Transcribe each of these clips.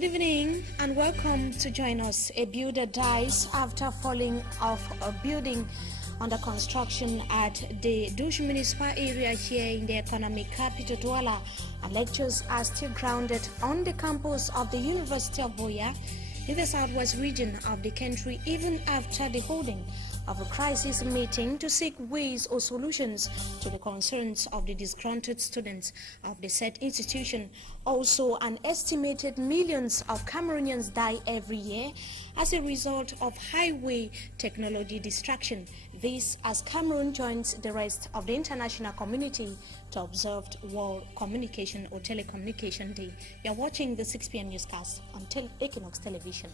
Good evening and welcome to join us. A builder dies after falling off a building under construction at the Dush municipal area here in the economic capital Douala, and lectures are still grounded on the campus of the University of Buea in the southwest region of the country even after the holding of a crisis meeting to seek ways or solutions to the concerns of the disgruntled students of the said institution. Also, an estimated millions of Cameroonians die every year as a result of highway technology distraction. This as Cameroon joins the rest of the international community to observe World Communication or Telecommunication Day. You are watching the 6 p.m. newscast on Equinox Television.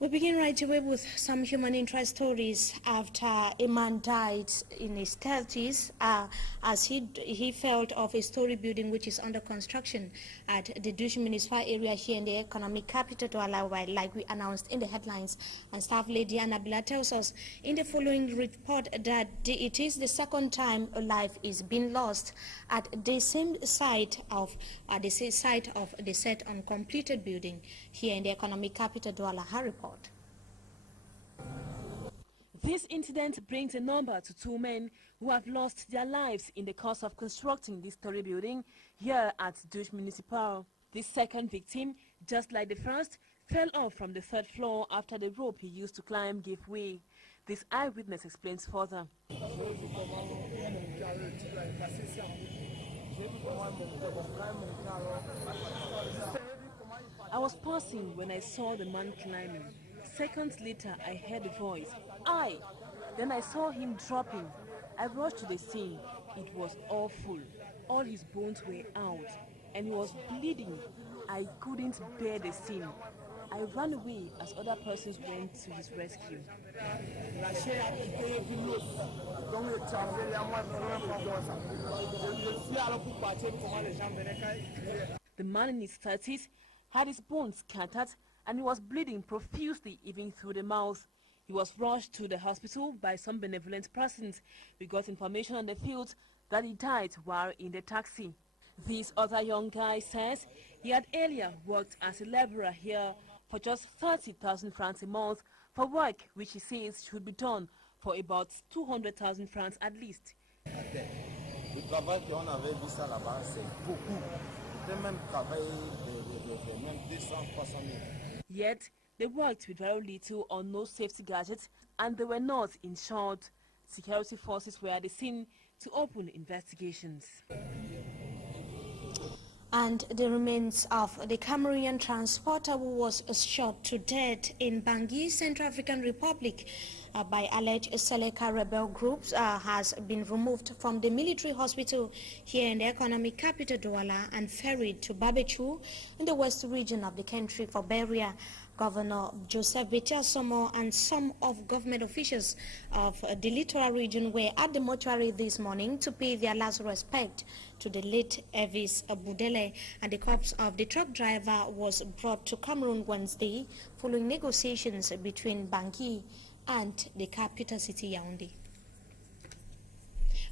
We begin right away with some human interest stories after a man died in his 30s as he fell off a story building which is under construction at the Dush municipal area here in the economic capital Douala, like we announced in the headlines. And staff lady Annabella tells us in the following report that it is the second time a life is being lost at the same site of the set uncompleted building here in the economic capital Douala. Her report. This incident brings a number to 2 men who have lost their lives in the course of constructing this story building here at Dush Municipal. This second victim, just like the first, fell off from the 3rd floor after the rope he used to climb gave way. This eyewitness explains further. I was passing when I saw the man climbing. Seconds later, I heard a voice, "Aye!" Then I saw him dropping. I rushed to the scene. It was awful. All his bones were out, and he was bleeding. I couldn't bear the scene. I ran away as other persons went to his rescue. The man in his 30s had his bones scattered and he was bleeding profusely even through the mouth. He was rushed to the hospital by some benevolent persons. We got information on the field that he died while in the taxi. This other young guy says he had earlier worked as a laborer here for just 30,000 francs a month for work which he says should be done for about 200,000 francs at least. Le travail qu'on avait vu ça là-bas, c'est beaucoup. C'était même travail de même 200, 300 000. Yet, they worked with very little or no safety gadgets and they were not insured. Security forces were at the scene to open investigations. And the remains of the Cameroonian transporter who was shot to death in Bangui, Central African Republic by alleged Seleka rebel groups has been removed from the military hospital here in the economic capital Douala and ferried to Babechu in the west region of the country for burial. Governor Joseph Betiasomo and some of government officials of the littoral region were at the mortuary this morning to pay their last respect to the late Elvis Budele, and the corpse of the truck driver was brought to Cameroon Wednesday following negotiations between Bangui and the capital city Yaoundé.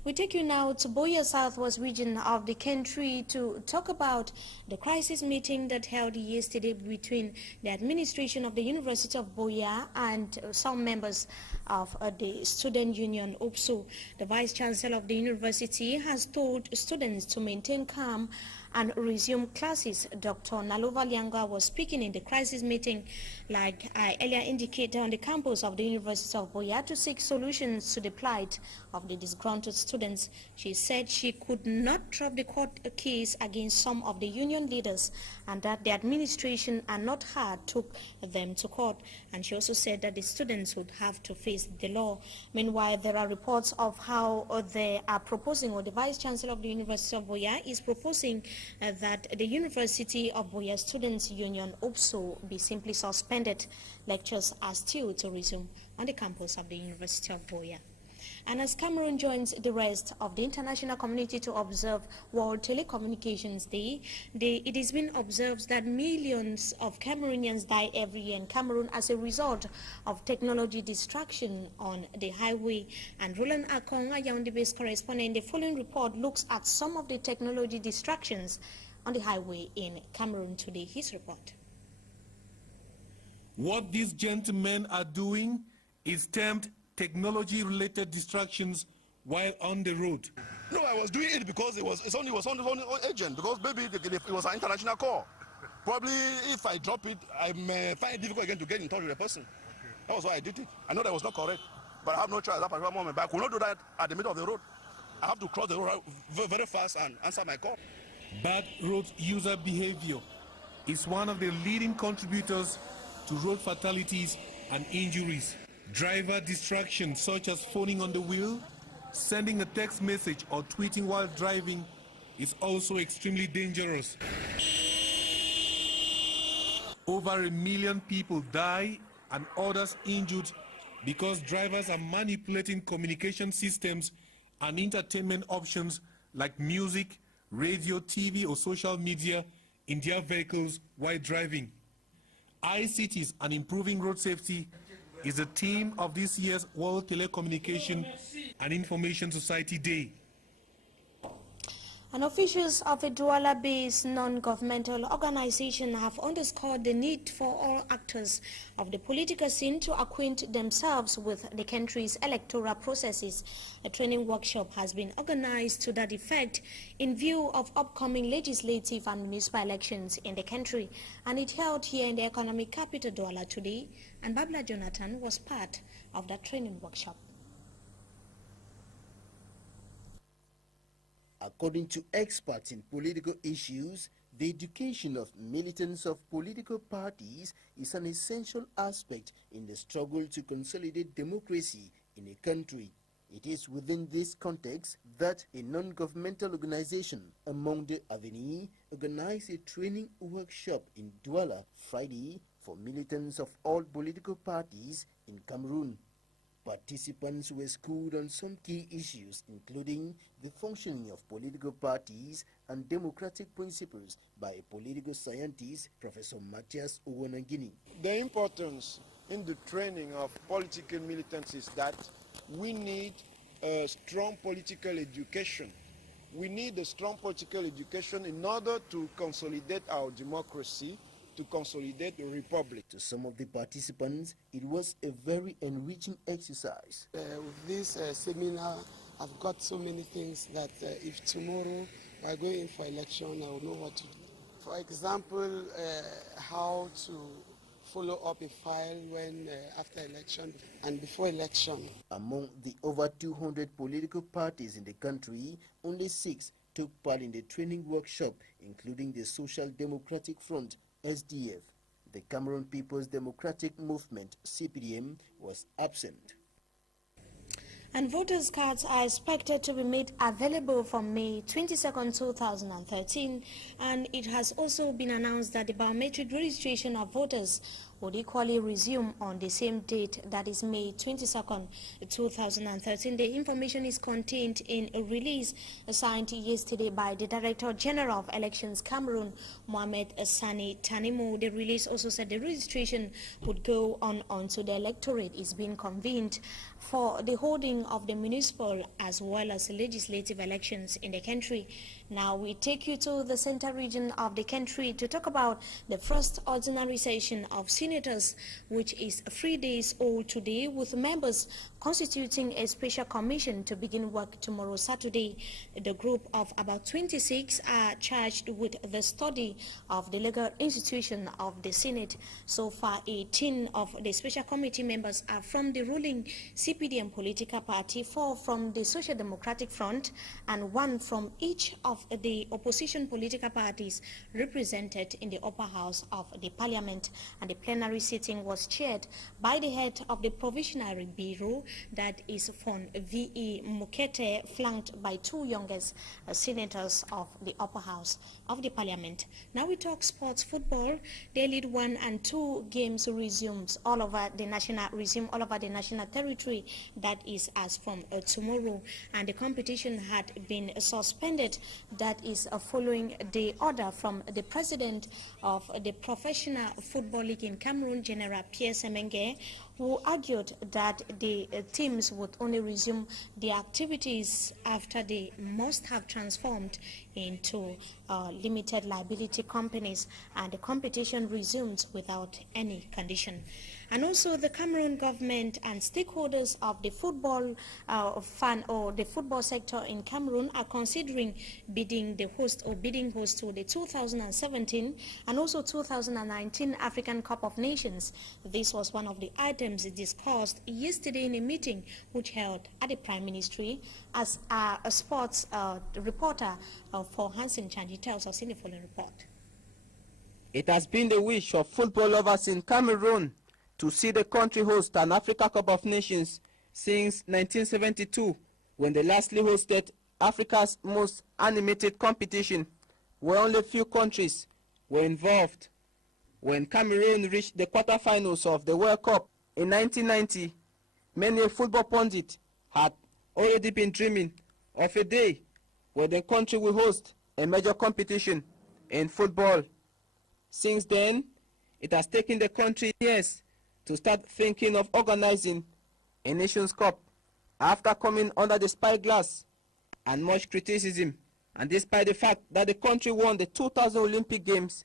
We take you now to Buea southwest region of the country to talk about the crisis meeting that held yesterday between the administration of the University of Buea and some members of the student union UPSU. The vice chancellor of the university has told students to maintain calm and resume classes. Dr. Nalova Lianga was speaking in the crisis meeting, like I earlier indicated, on the campus of the University of Buea to seek solutions to the plight of the disgruntled students. She said she could not drop the court case against some of the union leaders and that the administration and not her took them to court. And she also said that the students would have to face the law. Meanwhile, there are reports of how they are proposing, or the vice chancellor of the University of Buea is proposing that the University of Buea Students Union also be simply suspended. Lectures are still to resume on the campus of the University of Buea. And as Cameroon joins the rest of the international community to observe World Telecommunications Day, it has been observed that millions of Cameroonians die every year in Cameroon as a result of technology distraction on the highway. And Roland Akong, a Yaoundé-based correspondent, the following report looks at some of the technology distractions on the highway in Cameroon today. His report. What these gentlemen are doing is termed technology-related distractions while on the road. No, I was doing it because it was only agent, because maybe it was an international call. Probably if I drop it, I may find it difficult again to get in touch with the person. That was why I did it. I know that was not correct, but I have no choice at that particular moment. But I could not do that at the middle of the road. I have to cross the road very fast and answer my call. Bad road user behavior is one of the leading contributors to road fatalities and injuries. Driver distraction such as phoning on the wheel, sending a text message or tweeting while driving is also extremely dangerous. Over 1 million people die and others injured because drivers are manipulating communication systems and entertainment options like music, radio, TV or social media in their vehicles while driving. ICTs and improving road safety is the theme of this year's World Telecommunication and Information Society Day. And officials of a Douala-based non-governmental organization have underscored the need for all actors of the political scene to acquaint themselves with the country's electoral processes. A training workshop has been organized to that effect in view of upcoming legislative and municipal elections in the country. And it held here in the economic capital Douala today, and Babla Jonathan was part of that training workshop. According to experts in political issues, the education of militants of political parties is an essential aspect in the struggle to consolidate democracy in a country. It is within this context that a non-governmental organization, Among the Avenue, organized a training workshop in Douala Friday for militants of all political parties in Cameroon. Participants were schooled on some key issues, including the functioning of political parties and democratic principles by a political scientist, Professor Matthias Owanangini. The importance in the training of political militants is that we need a strong political education. We need a strong political education in order to consolidate our democracy, to consolidate the republic. To some of the participants, it was a very enriching exercise. With this seminar, I've got so many things that if tomorrow I go in for election, I will know what to do. For example, how to follow up a file when after election and before election. Among the over 200 political parties in the country, only 6 took part in the training workshop, including the Social Democratic Front, SDF. The Cameroon People's Democratic Movement, CPDM, was absent. And voters' cards are expected to be made available from May 22nd, 2013. And it has also been announced that the biometric registration of voters would equally resume on the same date, that is May 22nd, 2013. The information is contained in a release signed yesterday by the Director General of Elections Cameroon, Mohamed Sani Tanimo. The release also said the registration would go on until the electorate is being convened for the holding of the municipal as well as legislative elections in the country. Now we take you to the center region of the country to talk about the first ordinary session of senators, which is 3 days old today, with members constituting a special commission to begin work tomorrow, Saturday. The group of about 26 are charged with the study of the legal institution of the Senate. So far, 18 of the special committee members are from the ruling CPDM political party, 4 from the Social Democratic Front, and 1 from each of the opposition political parties represented in the upper house of the parliament. And the plenary sitting was chaired by the head of the Provisionary Bureau, that is from V.E. Mukete, flanked by two youngest senators of the upper house of the parliament. Now we talk sports football. Day League 1 and 2 games resumes all over the national territory. That is as from tomorrow, and the competition had been suspended. That is following the order from the president of the Professional Football League in Cameroon, General Pierre Semenge, who argued that the teams would only resume their activities after they must have transformed into limited liability companies, and the competition resumes without any condition. And also the Cameroon government and stakeholders of the football the football sector in Cameroon are considering bidding host to the 2017 and also 2019 African Cup of Nations. This was one of the items discussed yesterday in a meeting which held at the Prime Ministry, as a sports reporter for Hansen Chanji tells us in the following report. It has been the wish of football lovers in Cameroon to see the country host an Africa Cup of Nations since 1972, when they lastly hosted Africa's most animated competition, where only a few countries were involved. When Cameroon reached the quarterfinals of the World Cup in 1990, many a football pundit had already been dreaming of a day where the country will host a major competition in football. Since then, it has taken the country years to start thinking of organizing a Nations Cup, after coming under the spyglass and much criticism, and despite the fact that the country won the 2000 Olympic Games,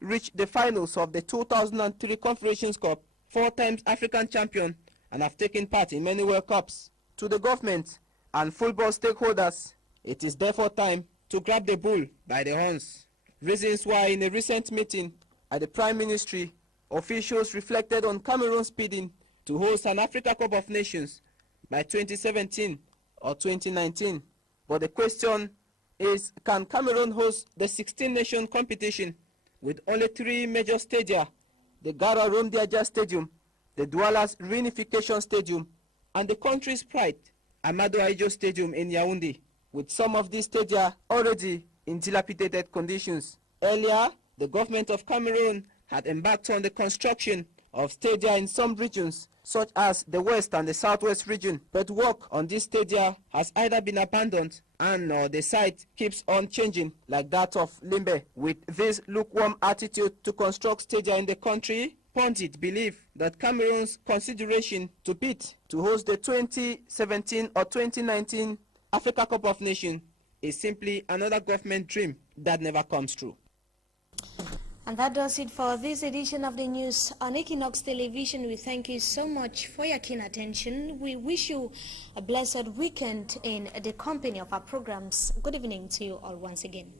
reached the finals of the 2003 Confederations Cup, 4 times African champion, and have taken part in many World Cups. To the government and football stakeholders, it is therefore time to grab the bull by the horns. Reasons why in a recent meeting at the Prime Ministry, officials reflected on Cameroon's bidding to host an Africa Cup of Nations by 2017 or 2019. But the question is, can Cameroon host the 16-nation competition with only 3 major stadia: the Gara Rumdiaja Stadium, the Douala's Reunification Stadium, and the country's pride, Amadou Ahidjo Stadium in Yaoundé, with some of these stadia already in dilapidated conditions? Earlier, the government of Cameroon had embarked on the construction of stadia in some regions, such as the west and the southwest region, but work on this stadia has either been abandoned and the site keeps on changing, like that of Limbe. With this lukewarm attitude to construct stadia in the country, pundits believe that Cameroon's consideration to bid to host the 2017 or 2019 Africa Cup of Nations is simply another government dream that never comes true. And that does it for this edition of the news on Equinox Television. We thank you so much for your keen attention. We wish you a blessed weekend in the company of our programs. Good evening to you all once again.